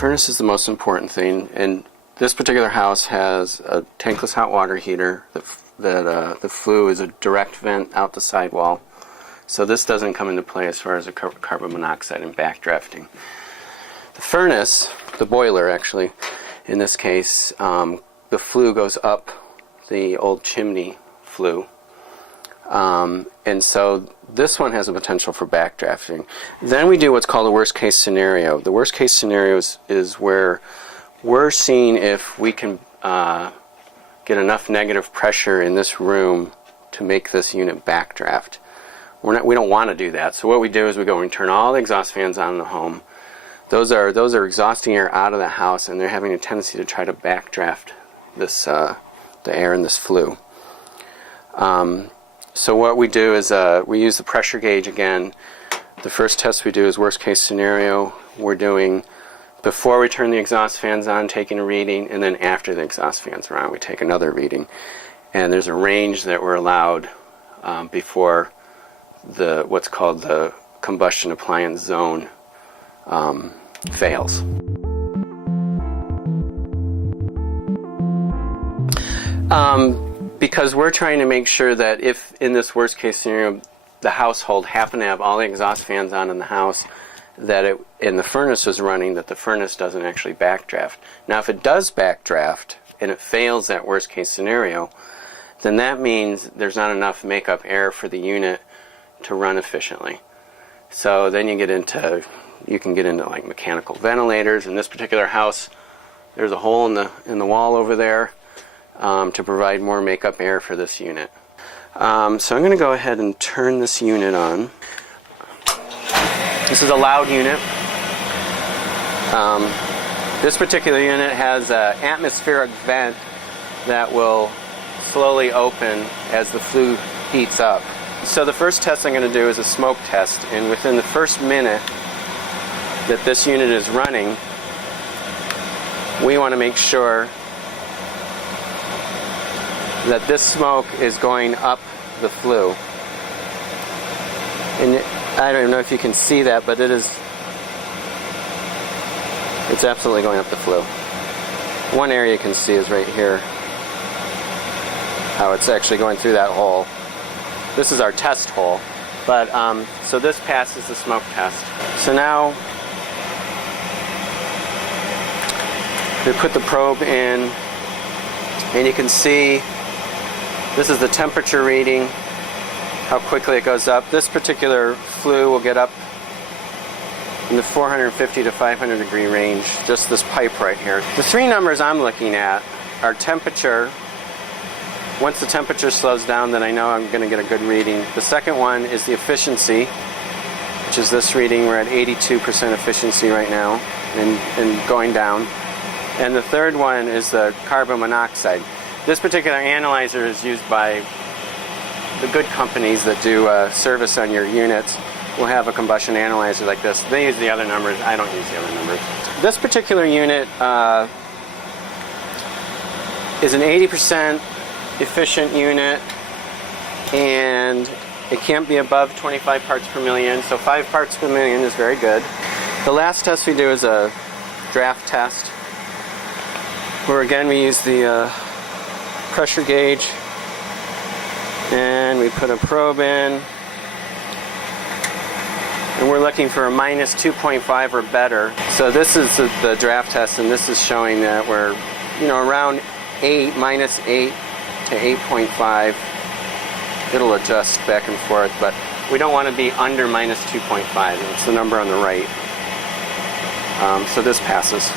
furnace is the most important thing, and this particular house has a tankless hot water heater that the flue is a direct vent out the sidewall. So this doesn't come into play as far as the carbon monoxide and backdrafting. The furnace, the boiler actually, in this case, the flue goes up the old chimney flue. And so this one has a potential for backdrafting. Then we do what's called a worst case scenario. The worst case scenario is where we're seeing if we can get enough negative pressure in this room to make this unit backdraft. We don't want to do that. So what we do is we go and turn all the exhaust fans on in the home. Those are exhausting air out of the house, and they're having a tendency to try to backdraft this the air in this flue. So what we do is we use the pressure gauge again. The first test we do is worst case scenario. We're doing before we turn the exhaust fans on, taking a reading, and then after the exhaust fans are on, we take another reading. And there's a range that we're allowed before what's called the combustion appliance zone fails. Because we're trying to make sure that if in this worst case scenario the household happened to have all the exhaust fans on in the house, that and the furnace is running, that the furnace doesn't actually backdraft. Now if it does backdraft and it fails that worst case scenario, then that means there's not enough makeup air for the unit to run efficiently. So then you can get into like mechanical ventilators. In this particular house, there's a hole in the wall over there to provide more makeup air for this unit. So I'm going to go ahead and turn this unit on. This is a loud unit. This particular unit has an atmospheric vent that will slowly open as the flue heats up. So the first test I'm going to do is a smoke test, and within the first minute that this unit is running, we want to make sure that this smoke is going up the flue. And I don't know if you can see that, but it's absolutely going up the flue. One area you can see is right here, how it's actually going through that hole. This is our test hole, but so this passes the smoke test. So now we put the probe in, and you can see this is the temperature reading, how quickly it goes up. This particular flue will get up in the 450 to 500 degree range, just this pipe right here. The three numbers I'm looking at are temperature. Once the temperature slows down, then I know I'm going to get a good reading. The second one is the efficiency, which is this reading. We're at 82% efficiency right now and going down. And the third one is the carbon monoxide. This particular analyzer is used by the good companies that do service on your units. Will have a combustion analyzer like this. They use the other numbers. I don't use the other numbers. This particular unit is an 80% efficient unit, and it can't be above 25 parts per million, so 5 parts per million is very good. The last test we do is a draft test, where again we use the pressure gauge, and we put a probe in, and we're looking for a minus 2.5 or better. So this is the draft test, and this is showing that we're around 8, minus 8 to 8.5. It'll adjust back and forth, but we don't want to be under minus 2.5. It's the number on the right. So this passes.